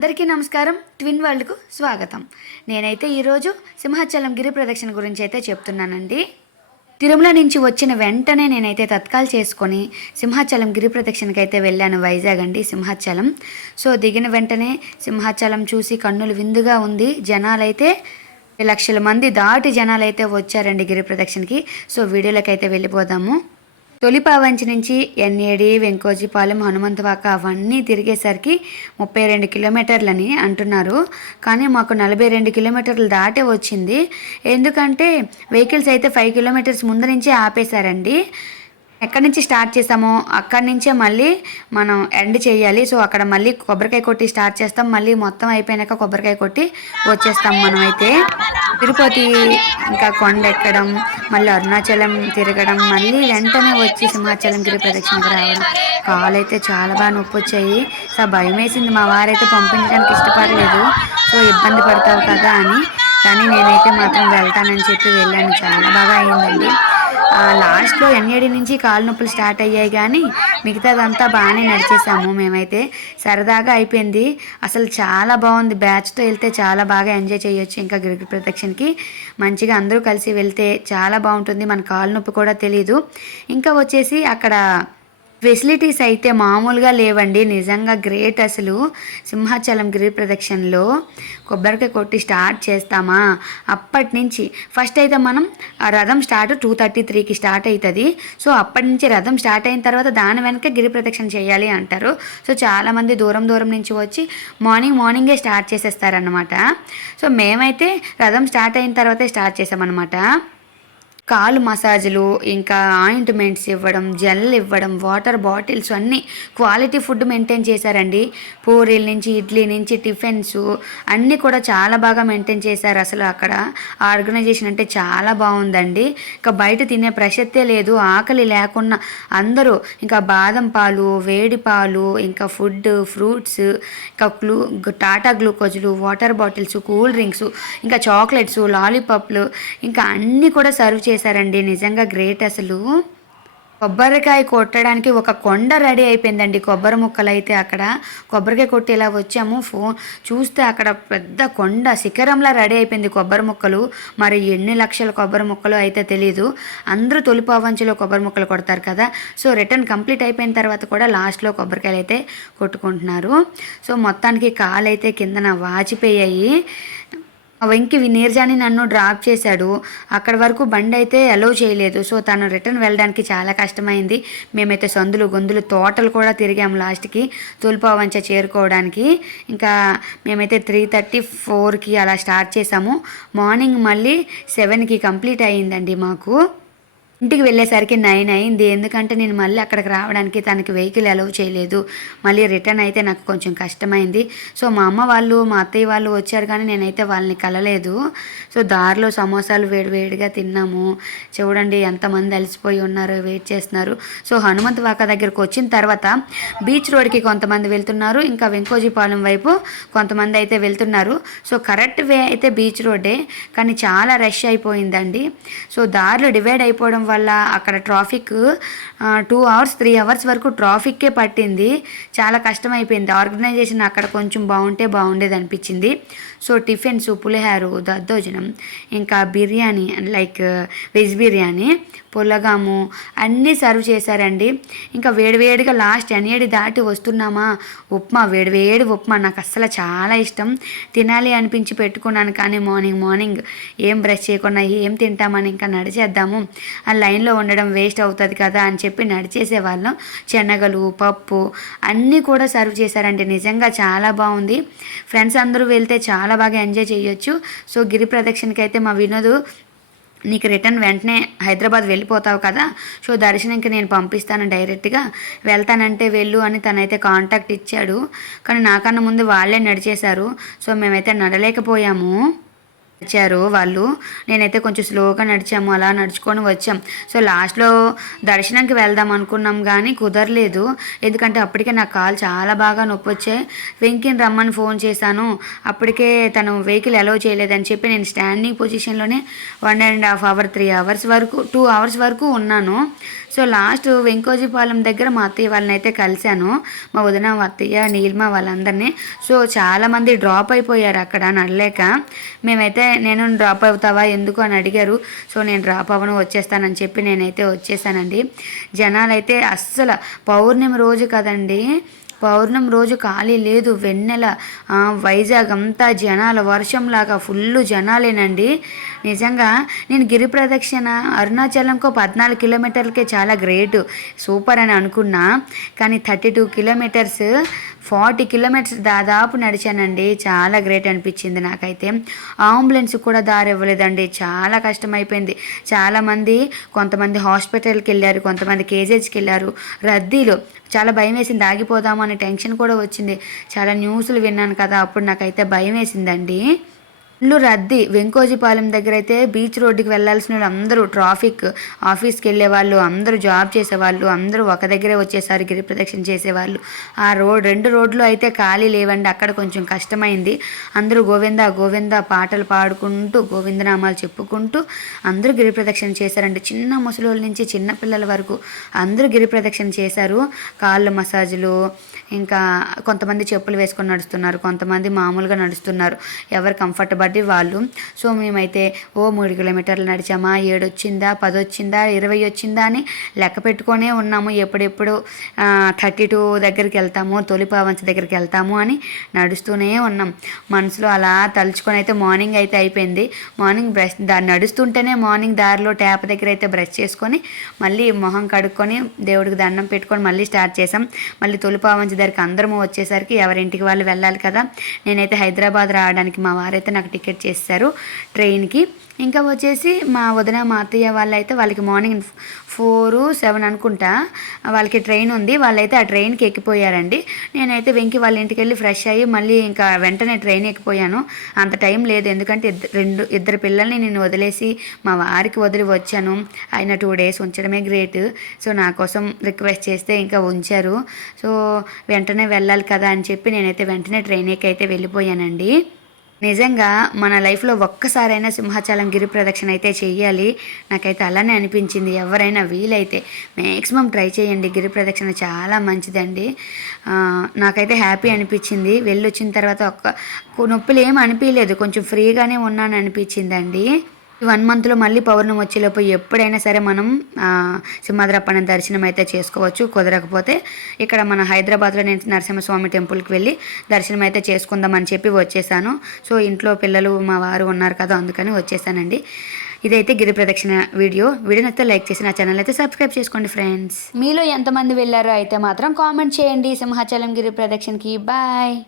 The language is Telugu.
అందరికీ నమస్కారం. ట్విన్ వరల్డ్కు స్వాగతం. నేనైతే ఈరోజు సింహాచలం గిరి ప్రదక్షిణ గురించి అయితే చెప్తున్నానండి. తిరుమల నుంచి వచ్చిన వెంటనే నేనైతే తత్కాల్ చేసుకొని సింహాచలం గిరి ప్రదక్షిణకి అయితే వెళ్ళాను. వైజాగ్ అండి సింహాచలం. సో దిగిన వెంటనే సింహాచలం చూసి కన్నులు విందుగా ఉంది. జనాలైతే లక్షల మంది దాటి జనాలైతే వచ్చారండి గిరి ప్రదక్షిణకి. సో వీడియోలోకి అయితే వెళ్ళిపోదాము. తొలిపావంచి నుంచి ఎన్ఏడి, వెంకోజీపాలెం, హనుమంతవాక అవన్నీ తిరిగేసరికి 32 కిలోమీటర్లని అంటున్నారు. కానీ మాకు 42 కిలోమీటర్లు దాటే వచ్చింది. ఎందుకంటే వెహికల్స్ అయితే 5 కిలోమీటర్స్ ముందు నుంచే ఆపేశారండి. ఎక్కడి నుంచి స్టార్ట్ చేసామో అక్కడి నుంచే మళ్ళీ మనం ఎండ్ చేయాలి. సో అక్కడ మళ్ళీ కొబ్బరికాయ కొట్టి స్టార్ట్ చేస్తాం. మళ్ళీ మొత్తం అయిపోయినాక కొబ్బరికాయ కొట్టి వచ్చేస్తాం. మనం అయితే తిరుపతి ఇంకా కొండ ఎక్కడం, మళ్ళీ అరుణాచలం తిరగడం, మళ్ళీ వెంటనే వచ్చి సింహాచలం గిరి ప్రదక్షిణకు రావడం. కాలు అయితే చాలా బాగా నొప్పి వచ్చాయి. సో భయం వేసింది. మా వారైతే పంపించడానికి ఇష్టపడలేదు. సో ఇబ్బంది పడతావు కదా అని. కానీ నేనైతే మాత్రం వెళ్తానని చెప్పి వెళ్ళాను. చాలా బాగా అయిందండి. లాస్ట్లో ఎన్ఏడి నుంచి కాలు నొప్పులు స్టార్ట్ అయ్యాయి. కానీ మిగతాదంతా బాగానే నడిచేసాము. మేమైతే సరదాగా అయిపోయింది. అసలు చాలా బాగుంది. బ్యాచ్తో వెళ్తే చాలా బాగా ఎంజాయ్ చేయొచ్చు. ఇంకా గిరి ప్రదక్షిణకి మంచిగా అందరూ కలిసి వెళ్తే చాలా బాగుంటుంది. మన కాలు నొప్పి కూడా తెలీదు. ఇంకా వచ్చేసి అక్కడ ఫెసిలిటీస్ అయితే మామూలుగా లేవండి. నిజంగా గ్రేట్. అసలు సింహాచలం గిరి ప్రదక్షిణలో కొబ్బరికాయ కొట్టి స్టార్ట్ చేస్తామా అప్పటి నుంచి ఫస్ట్ అయితే మనం ఆ రథం స్టార్ట్ 2:33కి స్టార్ట్ అవుతుంది. సో అప్పటి నుంచి రథం స్టార్ట్ అయిన తర్వాత దాని వెనక గిరి ప్రదక్షిణ చేయాలి అంటారు. సో చాలామంది దూరం దూరం నుంచి వచ్చి మార్నింగే స్టార్ట్ చేసేస్తారనమాట. సో మేమైతే రథం స్టార్ట్ అయిన తర్వాతే స్టార్ట్ చేసామన్నమాట. కాలు మసాజులు, ఇంకా ఆయింట్మెంట్స్ ఇవ్వడం, జెల్ ఇవ్వడం, వాటర్ బాటిల్స్ అన్నీ క్వాలిటీ ఫుడ్ మెయింటైన్ చేశారండి. పూరీల నుంచి, ఇడ్లీ నుంచి, టిఫిన్స్ అన్నీ కూడా చాలా బాగా మెయింటైన్ చేశారు. అసలు అక్కడ ఆర్గనైజేషన్ అంటే చాలా బాగుందండి. ఇంకా బయట తినే ప్రసక్తే లేదు. ఆకలి లేకుండా అందరూ ఇంకా బాదం పాలు, వేడి పాలు, ఇంకా ఫుడ్, ఫ్రూట్స్, ఇంకా టాటా గ్లూకోజులు, వాటర్ బాటిల్స్, కూల్ డ్రింక్స్, ఇంకా చాక్లెట్స్, లాలీపాప్లు ఇంకా అన్నీ కూడా సర్వ్ చేశారండి. నిజంగా గ్రేట్. అసలు కొబ్బరికాయ కొట్టడానికి ఒక కొండ రెడీ అయిపోయిందండి. కొబ్బరి ముక్కలు అయితే అక్కడ కొబ్బరికాయ కొట్టి ఇలా వచ్చాము. చూస్తే అక్కడ పెద్ద కొండ శిఖరంలా రెడీ అయిపోయింది కొబ్బరి ముక్కలు. మరి ఎన్ని లక్షల కొబ్బరి ముక్కలు అయితే తెలీదు. అందరూ తొలిపావంచిలో కొబ్బరి ముక్కలు కొడతారు కదా. సో రిటర్న్ కంప్లీట్ అయిపోయిన తర్వాత కూడా లాస్ట్లో కొబ్బరికాయలు అయితే కొట్టుకుంటున్నారు. సో మొత్తానికి కాలు అయితే కిందన వాచిపోయాయి. వెంకి నీర్జాని నన్ను డ్రాప్ చేశాడు. అక్కడి వరకు బండి అయితే అలౌ చేయలేదు. సో తను రిటర్న్ వెళ్ళడానికి చాలా కష్టమైంది. మేమైతే సందులు గొంతులు తోటలు కూడా తిరిగాము లాస్ట్కి తొలిపావంచ చేరుకోవడానికి. ఇంకా మేమైతే 3:34కి అలా స్టార్ట్ చేసాము. మార్నింగ్ మళ్ళీ 7కి కంప్లీట్ అయ్యిందండి మాకు. ఇంటికి వెళ్ళేసరికి 9 అయింది. ఎందుకంటే నేను మళ్ళీ అక్కడికి రావడానికి తనకి వెహికల్ అలౌ చేయలేదు. మళ్ళీ రిటర్న్ అయితే నాకు కొంచెం కష్టమైంది. సో మా అమ్మ వాళ్ళు, మా అత్తయ్య వాళ్ళు వచ్చారు కానీ నేనైతే వాళ్ళని కలలేదు. సో దారిలో సమోసాలు వేడివేడిగా తిన్నాము. చూడండి ఎంతమంది అలసిపోయి ఉన్నారో, వెయిట్ చేస్తున్నారు. సో హనుమంతవాక దగ్గరకు వచ్చిన తర్వాత బీచ్ రోడ్కి కొంతమంది వెళ్తున్నారు. ఇంకా వెంకోజీపాలెం వైపు కొంతమంది అయితే వెళ్తున్నారు. సో కరెక్ట్ వే అయితే బీచ్ రోడ్డే, కానీ చాలా రష్ అయిపోయిందండి. సో దారిలో డివైడ్ అయిపోవడం వల్ల అక్కడ ట్రాఫిక్ 2 hours 3 hours వరకు ట్రాఫిక్కే పట్టింది. చాలా కష్టమైపోయింది. ఆర్గనైజేషన్ అక్కడ కొంచెం బాగుంటే బాగుండేది అనిపించింది. సో టిఫిన్స్, పులిహారు, దద్దోజనం, ఇంకా బిర్యానీ లైక్ వెజ్ బిర్యానీ, పులగాము అన్నీ సర్వ్ చేశారండి. ఇంకా వేడివేడిగా లాస్ట్ ఎన్ఏడి దాటి వస్తున్నామా ఉప్మా, వేడివేడి ఉప్మా నాకు అస్సలు చాలా ఇష్టం. తినాలి అనిపించి పెట్టుకున్నాను. కానీ మార్నింగ్ ఏం బ్రష్ చేయకుండా ఏం తింటామని ఇంకా నడిచేద్దాము, ఆ లైన్లో ఉండడం వేస్ట్ అవుతుంది కదా అని చెప్పి నడిచేసేవాళ్ళం. శనగలు, పప్పు అన్నీ కూడా సర్వ్ చేశారండి. నిజంగా చాలా బాగుంది. ఫ్రెండ్స్ అందరూ వెళ్తే చాలా బాగా ఎంజాయ్ చేయొచ్చు. సో గిరి ప్రదక్షిణకి అయితే మా వినోద్, నీకు రిటర్న్ వెంటనే హైదరాబాద్ వెళ్ళిపోతావు కదా, సో దర్శనంకి నేను పంపిస్తాను, డైరెక్ట్గా వెళ్తానంటే వెళ్ళు అని తనైతే కాంటాక్ట్ ఇచ్చాడు. కానీ నాకన్నా ముందు వాళ్ళే నడిచేశారు. సో మేమైతే నడలేకపోయాము. నడిచారు వాళ్ళు. నేనైతే కొంచెం స్లోగా నడిచాము, అలా నడుచుకొని వచ్చాం. సో లాస్ట్లో దర్శనంకి వెళ్దాం అనుకున్నాం కానీ కుదరలేదు. ఎందుకంటే అప్పటికే నా కాలు చాలా బాగా నొప్పి వచ్చాయి. వెంకిని రమ్మని ఫోన్ చేశాను, అప్పటికే తను వెహికల్ అలౌ చేయలేదని చెప్పి నేను స్టాండింగ్ పొజిషన్లోనే 1.5 అవర్ 3 అవర్స్ వరకు 2 అవర్స్ వరకు ఉన్నాను. సో లాస్ట్ వెంకోజీపాలెం దగ్గర మా అత్తయ్య వాళ్ళని అయితే కలిశాను, మా వదిన, మా అత్తయ్య, నీలిమ వాళ్ళందరినీ. సో చాలామంది డ్రాప్ అయిపోయారు అక్కడ నడలేక. మేమైతే నేను డ్రాప్ అవుతావా ఎందుకు అని అడిగారు. సో నేను డ్రాప్ అవ్వను, వచ్చేస్తానని చెప్పి నేనైతే వచ్చేసానండి. జనాలు అయితే అస్సలు పౌర్ణమి రోజు కదండి, పౌర్ణమి రోజు ఖాళీ లేదు. వెన్నెల వైజాగ్ అంతా జనాల వర్షంలాగా ఫుల్ జనాలేనండి. నిజంగా నేను గిరి ప్రదక్షిణ అరుణాచలంకో 14 కిలోమీటర్లకే చాలా గ్రేట్, సూపర్ అని అనుకున్నా. కానీ 32 కిలోమీటర్స్ 40 కిలోమీటర్స్ దాదాపు నడిచానండి. చాలా గ్రేట్ అనిపించింది నాకైతే. అంబులెన్స్ కూడా దారి ఇవ్వలేదండి, చాలా కష్టమైపోయింది. చాలామంది, కొంతమంది హాస్పిటల్కి వెళ్ళారు, కొంతమంది కేజెస్కి వెళ్ళారు. రద్దీలు చాలా భయం వేసింది, ఆగిపోదాము అనే టెన్షన్ కూడా వచ్చింది. చాలా న్యూస్లు విన్నాను కదా, అప్పుడు నాకైతే భయం వేసిందండి. ఫుల్ రద్దీ. వెంకోజీపాలెం దగ్గర అయితే బీచ్ రోడ్డుకి వెళ్ళాల్సిన వాళ్ళు అందరూ, ట్రాఫిక్ ఆఫీస్కి వెళ్ళే వాళ్ళు అందరూ, జాబ్ చేసేవాళ్ళు అందరూ ఒక దగ్గరే వచ్చేసారు గిరి ప్రదక్షిణ చేసేవాళ్ళు. ఆ రెండు రోడ్లు అయితే ఖాళీ లేవండి, అక్కడ కొంచెం కష్టమైంది. అందరూ గోవింద గోవింద పాటలు పాడుకుంటూ, గోవిందనామాలు చెప్పుకుంటూ అందరూ గిరి ప్రదక్షిణ చేశారండి. చిన్న ముసలోళ్ళ నుంచి చిన్న పిల్లల వరకు అందరూ గిరి ప్రదక్షిణ చేశారు. కాళ్ళు మసాజులు, ఇంకా కొంతమంది చెప్పులు వేసుకొని నడుస్తున్నారు, కొంతమంది మామూలుగా నడుస్తున్నారు, ఎవరు కంఫర్టబుల్ వాళ్ళు. సో మేమైతే 3 కిలోమీటర్లు నడిచామా, 7 వచ్చిందా, 10 వచ్చిందా, 20 వచ్చిందా అని లెక్క పెట్టుకొనే ఉన్నాము. ఎప్పుడెప్పుడు 32 దగ్గరికి వెళ్తాము, తొలిపావంచ దగ్గరికి వెళ్తాము అని నడుస్తూనే ఉన్నాం. మనసులో అలా తలుచుకొని అయితే మార్నింగ్ అయితే అయిపోయింది. మార్నింగ్ బ్రష్ నడుస్తుంటేనే మార్నింగ్ దారిలో ట్యాప్ దగ్గర అయితే బ్రష్ చేసుకొని మళ్ళీ మొహం కడుక్కొని దేవుడికి దండం పెట్టుకొని మళ్ళీ స్టార్ట్ చేసాం. మళ్ళీ తొలిపావంచ దగ్గరికి అందరము వచ్చేసరికి ఎవరింటికి వాళ్ళు వెళ్ళాలి కదా. నేనైతే హైదరాబాద్ రావడానికి మా వారైతే నాకు టికెట్ చేశారు ట్రైన్కి. ఇంకా వచ్చేసి మా వదిన, మా అత్తయ్య వాళ్ళైతే వాళ్ళకి మార్నింగ్ 4-7 అనుకుంటా వాళ్ళకి ట్రైన్ ఉంది, వాళ్ళైతే ఆ ట్రైన్కి ఎక్కిపోయారండి. నేనైతే వెంకి వాళ్ళ ఇంటికి వెళ్ళి ఫ్రెష్ అయ్యి మళ్ళీ ఇంకా వెంటనే ట్రైన్ ఎక్కిపోయాను. అంత టైం లేదు, ఎందుకంటే ఇద్దరు పిల్లల్ని నేను వదిలేసి మా వారికి వదిలి వచ్చాను. ఆయన 2 డేస్ ఉంచడమే గ్రేట్. సో నా కోసం రిక్వెస్ట్ చేస్తే ఇంకా ఉంచారు. సో వెంటనే వెళ్ళాలి కదా అని చెప్పి నేనైతే వెంటనే ట్రైన్ ఎక్కి అయితే వెళ్ళిపోయానండి. నిజంగా మన లైఫ్లో ఒక్కసారైనా సింహాచలం గిరి ప్రదక్షిణ అయితే చెయ్యాలి. నాకైతే అలానే అనిపించింది. ఎవరైనా వీలైతే మ్యాక్సిమం ట్రై చేయండి, గిరి ప్రదక్షిణ చాలా మంచిదండి. నాకైతే హ్యాపీ అనిపించింది. వెళ్ళొచ్చిన తర్వాత నొప్పులు ఏమి అనిపించలేదు, కొంచెం ఫ్రీగానే ఉన్నాను అనిపించిందండి. 1 మంత్లో మళ్ళీ పౌర్ణమి వచ్చేలోపు ఎప్పుడైనా సరే మనం సింహాద్రప్పన్న దర్శనం అయితే చేసుకోవచ్చు. కుదరకపోతే ఇక్కడ మన హైదరాబాద్లో నేను నరసింహస్వామి టెంపుల్కి వెళ్ళి దర్శనం అయితే చేసుకుందామని చెప్పి వచ్చేసాను. సో ఇంట్లో పిల్లలు, మా వారు ఉన్నారు కదా, అందుకని వచ్చేసానండి. ఇదైతే గిరి ప్రదక్షిణ వీడియో నచ్చితే లైక్ చేసి నా ఛానల్ అయితే సబ్స్క్రైబ్ చేసుకోండి ఫ్రెండ్స్. మీలో ఎంతమంది వెళ్ళారో అయితే మాత్రం కామెంట్ చేయండి సింహాచలం గిరి ప్రదక్షిణకి. బాయ్.